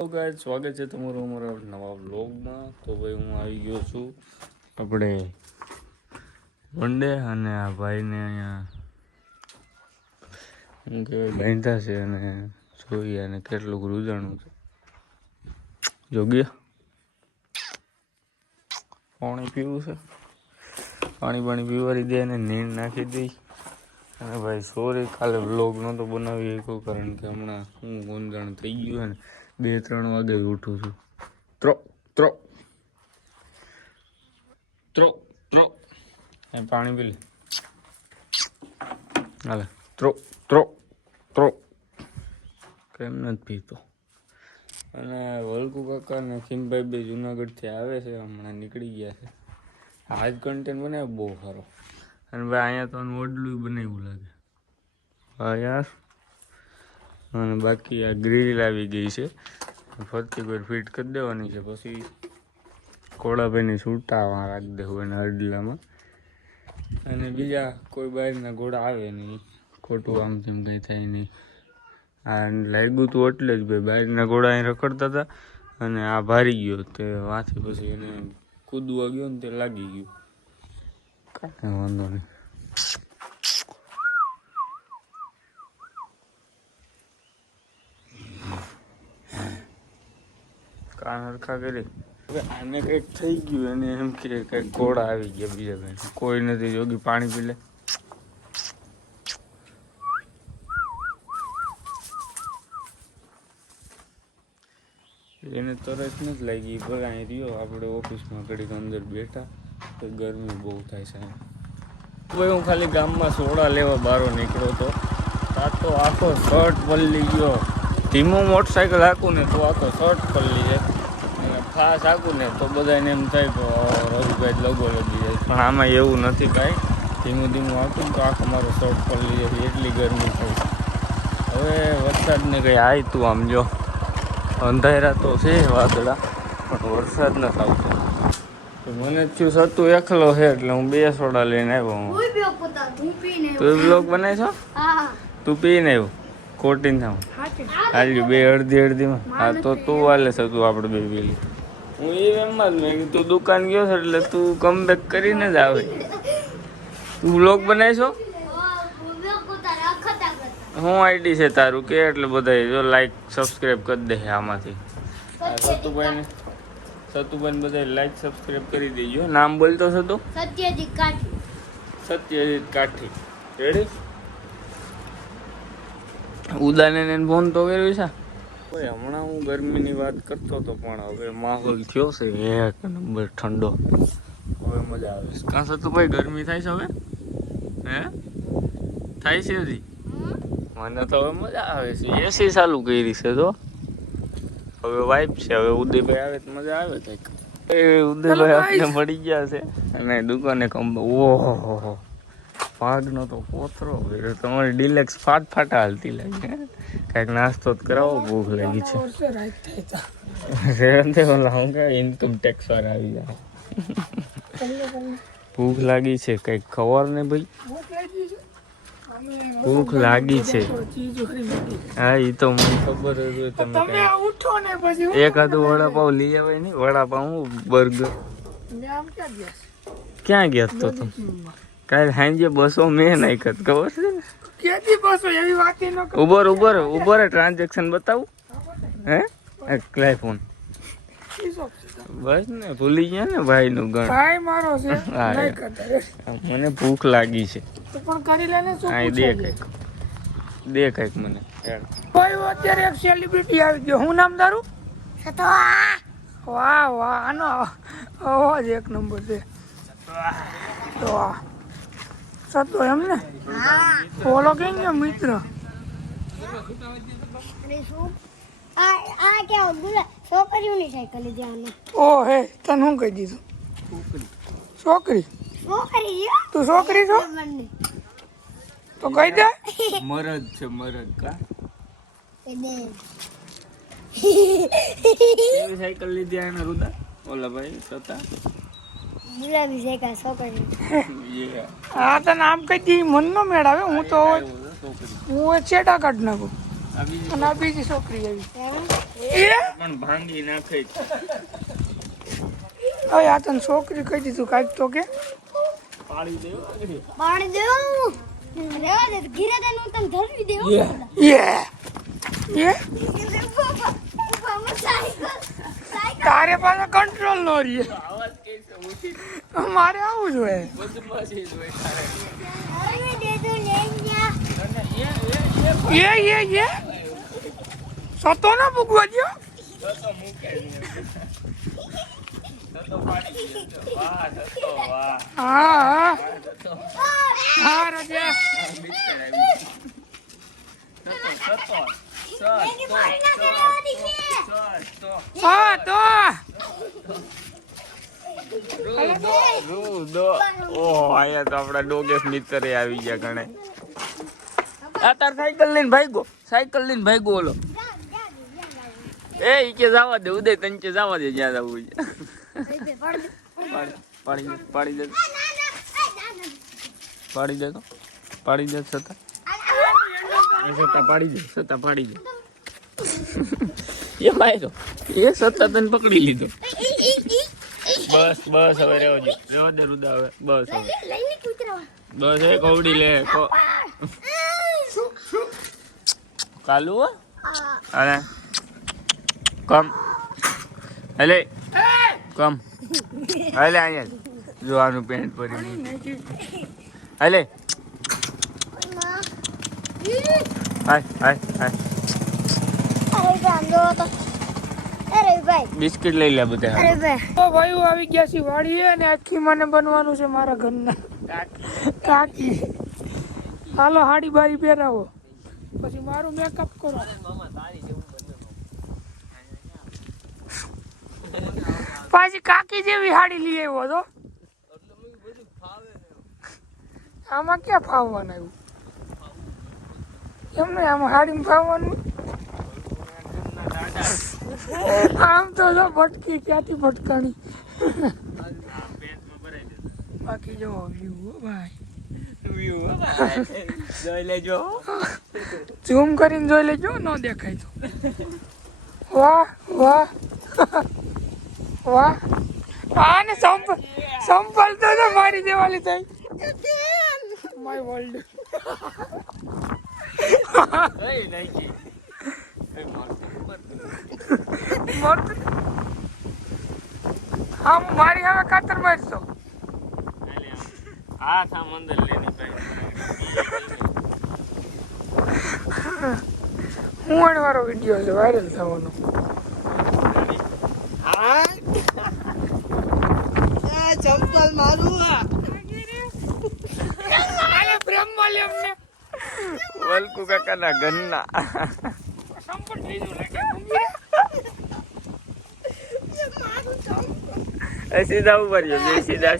Hello guys, સ્વાગત છે તમારું અમારા નવા વ્લોગમાં. તો ભાઈ હું આવી ગયો છું આપણે વનડે અને આ ભાઈને અહીંયા શું કહેવાય બાંધ્યા છે અને જોઈએ અને કેટલું રૂજાણું છે. જોગ્યા પાણી પીવું છે, પાણી પીવાડી દે અને નીણ નાખી દઈ. અને ભાઈ સોરી કાલે વ્લોગ નહોતો બનાવી શક્યો કારણ કે હમણાં હું ગોંજાણ થઈ ગયું ને 2-3 વાગે ઉઠું છું. ત્રો ત્રો ત્રો ત્રો પાણી પી લે હાલે. ત્રો ત્રો ત્રો કેમ નથી પીતો. અને વલ્કુ કાકા ને ખીમભાઈ બે જુનાગઢથી આવે છે, હમણાં નીકળી ગયા છે. આજ કન્ટેન્ટ બનાવ્યો બહુ સારો. અને ભાઈ અહીંયા તો ઓડલું બનાવ્યું લાગે. હા યાર. અને બાકી આ ગ્રીલ આવી ગઈ છે, ફરતી કોઈ ફિટ કરી દેવાની છે. પછી ઘોડાભાઈની છૂટામાં રાખી દેવું એને અડલામાં. અને બીજા કોઈ બહારના ઘોડા આવે નહીં, ખોટું આમ તેમ કંઈ થાય નહીં. આ લાગ્યું હતું એટલે જ ભાઈ બહારના ઘોડા અહીં રખડતા હતા અને આ ભારી ગયો તે વાથી પછી એને કૂદવા ગયો ને તે લાગી ગયું. કાંઈ વાંધો નહીં. કાન હરખા કરી હવે આને કંઈક થઈ ગયું અને એમ કે કંઈક ઘોડા આવી ગયા બીજા ભાઈ. કોઈ નથી. જોગી પાણી પી લે. એને તરસ નથી લાગી ભલે અહીં રહ્યો. આપણે ઓફિસમાં ઘડીક અંદર બેઠા તો ગરમી બહુ થાય છે. ભાઈ હું ખાલી ગામમાં સોડા લેવા બહાર નીકળ્યો હતો. તો આખો શર્ટ પલળી ગયો. ધીમો મોટરસાઇકલ હાંકું ને તો આખો શર્ટ પલળી જાય અને ફાસ હાંકું ને તો બધાને એમ થાય કે રવિભાઈ લગો લગી જાય. પણ આમાં એવું નથી કાંઈ. ધીમું હાંકું ને તો આખો મારો શર્ટ પલળી જાય. એટલી ગરમી થઈ. હવે વરસાદને કંઈ આય તું આમ જો અંધારા તો છે વાદળા પણ વરસાદ ન આવતો. મને થયું સતું એકલો છે એટલે હું 2 સોડા લઈને આવ્યો. તું બ્લોગ બનાવી છો? તું પીને આવ્યો ખોટી ના હાલ્યું 2 અડધીમાં. હા તો તું હાલે છે, તું આપણે 2 પી લે. હું એમ જ મેં તું દુકાન ગયો છે એટલે તું કમબેક કરીને જ આવે. તું બ્લોગ બનાવી છો? હું આઈડી છે તારું કે એટલે બધા જો લાઈક સબસ્ક્રાઈબ કરી દે આમાંથી. સતુભાઈ બધા લાઈક સબસ્ક્રાઈબ કરી દેજો. નામ બોલતો સતુ? સત્યજીત કાઠી. સત્યજીત કાઠી. રેડી? ઉદાને ફોન તો કર્યો છે. હમણાં હું ગરમીની વાત કરતો હતો પણ હવે માહોલ થયો છે 1 નંબર ઠંડો. હવે મજા આવે છે. કાં સતુભાઈ ગરમી થાય છે હવે? હે થાય છે હજી? મને તો હવે મજા આવે છે. એસી ચાલુ કરી છે તો હવે વાઇફ છે. હવે ઉદયભાઈ આવે તો મજા આવે કંઈક. ઉદયભાઈ આપણે મળી ગયા છે અને દુકાને ઓહો ભાગનો તો પોતરો. તમારી ડિલેક્સ ફાટ હાલતી લાગે. કાંઈક નાસ્તો જ કરાવો, ભૂખ લાગી છે. ઇન્કમ ટેક્સ વાળા આવી જાય. ભૂખ લાગી છે કંઈક ખબર ને ભાઈ. ભૂખ લાગી છે. હા એ તો મને ખબર જ હોય. તમે એકાદું વડાપાવ લઈ આવે નહીં. વડાપાવ બર્ગર ક્યાં ગયા તો તું? કાલે સાંજે 200 મેં નાખ્યા ખબર છે ને? ઉબર ટ્રાન્ઝેક્શન બતાવું હે ક્લાય ફોન બસ ને ભૂલી ગયા ને ભાઈ નું ગણ. મને ભૂખ લાગી છે. દે કઈક મને. અત્યારે એક સેલિબ્રિટી આવી ગયો. શું નામ તારું? વાહ આનો અવાજ 1 નંબર છે. સતો એમ ને ફોલો કઈ ગયો મિત્ર. ઓ હે તને શું કહી દીધું? છોકરી તું છોકરી છો તો કહી દે. મરદ છે મરદ. કા સાયકલ લીધી એને રુદા ઓલા ભાઈ સતા ગુલાબી સાયકલ છોકરી. હા તને આમ કહી દી મન નો મેળ આવે. હું ચેટા કાઢ નાખું અને આ બીજી છોકરી આવી. પણ ભાંગી નાખે. હવે આ તને છોકરી કહી દીધું કાંઈક તો કે પાડી દેવો પાણી દેવું રેવા દે ઘીરે દે હું તને ધરવી દેવું યે તારે પાસે કંટ્રોલ નો રહે. આવાજ કેસે ઉઠી મારે આવું જોઈએ. બદમાશી જોઈ તારે. અરે દે દો લેન્યા અને યે સતો ના પૂગવા દો. તો મૂકે નહીં. તો પાડી દેજો. વાહ તો વાહ. હા તો હા રજા. બિસ્તર આવી. તો મેગી પાણી ના દેવા દીજે હા તો ઓહ અહીંયા તો આપડા ડોગેસ મિત્ર આવી ગયા ઘણે. આ તાર સાયકલ લઈને ભાગ્યો ઓલો. એ ઈ કે જવા દે ઉદય તને કે જવા દે જ્યાં જવું છે. પાડી દે છતાં પાડી દે એ ભાઈ તો એ સત્તા તને પકડી લીધો. બસ હવે રેવા દે રુદા હવે બસ એ કવડી લે કાલુ અરે કમ હેલે કમ હેલે અહીંયા જોવાનું પેન્ટ પરી હેલે હાય અરે ભાઈ બિસ્કિટ લઈ લે બધા. અરે ભાઈ તો ભાઈઓ આવી ગયા છે વાડીએ અને આખી મને બનવાનું છે મારા ઘરના કાકી. હાલો હાડી બારી પહેરાવો પછી મારું મેકઅપ કરો. પાછી કાકી જેવી હાડી લઈ આવ્યો તો આમાં ક્યાં ફાવવાનું આવ્યું એમને આમાં હાડીમાં ફાવવાનું. આમ તો જો ભટકી ક્યાંથી ભટકાણી. બાકી જો વ્યૂ ભાઈ જોઈ લેજો. ઝૂમ કરીને જોઈ લેજો ન દેખાય તો. વાહ આને સંપલ તો મારી દેવાલી થઈ માય વર્લ્ડ. હા મારી હવે કાતર મારશો. હા થા મંદર લેની ભાઈ. હું વાળો વિડીયો છે વાયરલ થવાનો. ચંપલ મારું વલકુ કાકાના ઘરના સીધા ઉપર સીધા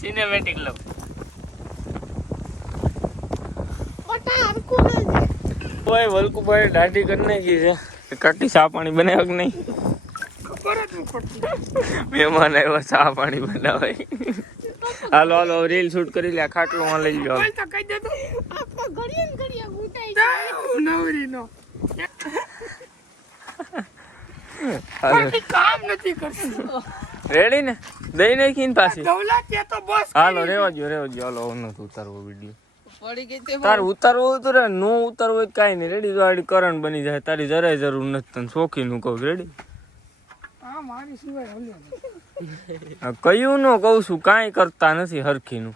સિનેમેટિક લો. ઓય વલકુભાઈ દાઢી કરી નાખી છે. કાકી ચા પાણી બનાવ્યા કે નહીં? મહેમાન આવ્યા ચા પાણી બનાવાય. હાલો રીલ શૂટ કરી લે. ખાટલો માં લઈ લો. કામ નથી કરતું. રેડી ને દઈ નાખીને પાછી. હાલો રેવા જો હાલો નથી ઉતારવો વિડીયો. પડી ગઈ તે તાર ઉતારવો હોય તો રે નો ઉતારવો હોય કાંઈ નહીં. રેડી તો આડી કરંટ બની જાય. તારી જરાય જરૂર નથી. તને શોખીનું કહું રેડી. મારી સિવાય કયું નો કહું છું કાંઈ કરતા નથી હરખીનું.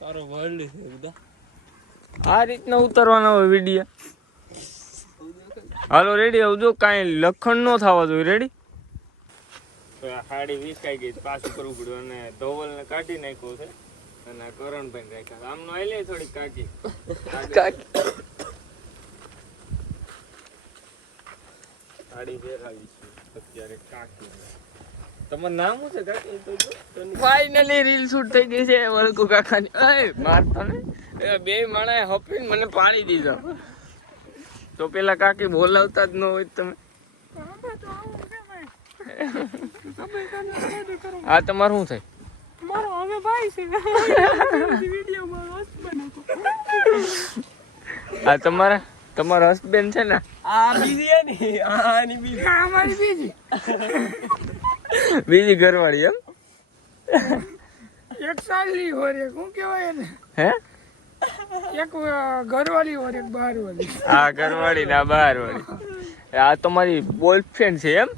તારો વર્લ્ડ છે બધા આ રીતના ઉતારવાના હોય વિડીયો. હાલો રેડી આવજો. કાંઈ લખણ નો થવા જોઈએ. રેડી હાડી વિસકાઈ ગઈ પાછું કરવું પડ્યું અને ધોવલ ને કાઢી નાખ્યો છે અને કરણ ભાઈ રાખ્યા. આમનો આલે થોડી કાકી હાડી પહેરાવી છે અત્યારે કાકી. તમારું નામ શું છે કાકી? તો જો ફાઇનલી રીલ શૂટ થઈ ગઈ છે વલકુ કાકાની. એ મારતો ને બે માણાએ હપીને મને પાડી દીધો. તો પેલા કાકી બોલાવતા જ ન હોય તમે. આ તમારું શું થાય? મારો હવે ભાઈ છે વિડીયોમાં આ તમારા હસબેન્ડ છે ને? આ બીજી ને આની બીજી આ અમારી બીજી બીજી ઘરવાળી એમ એક સાલી હોય શું કહેવાય એને હે એક ઘરવાળી હોય એક બહારવાળી આ ઘરવાળી ના બહાર વાળી આ તમારી બોયફ્રેન્ડ છે એમ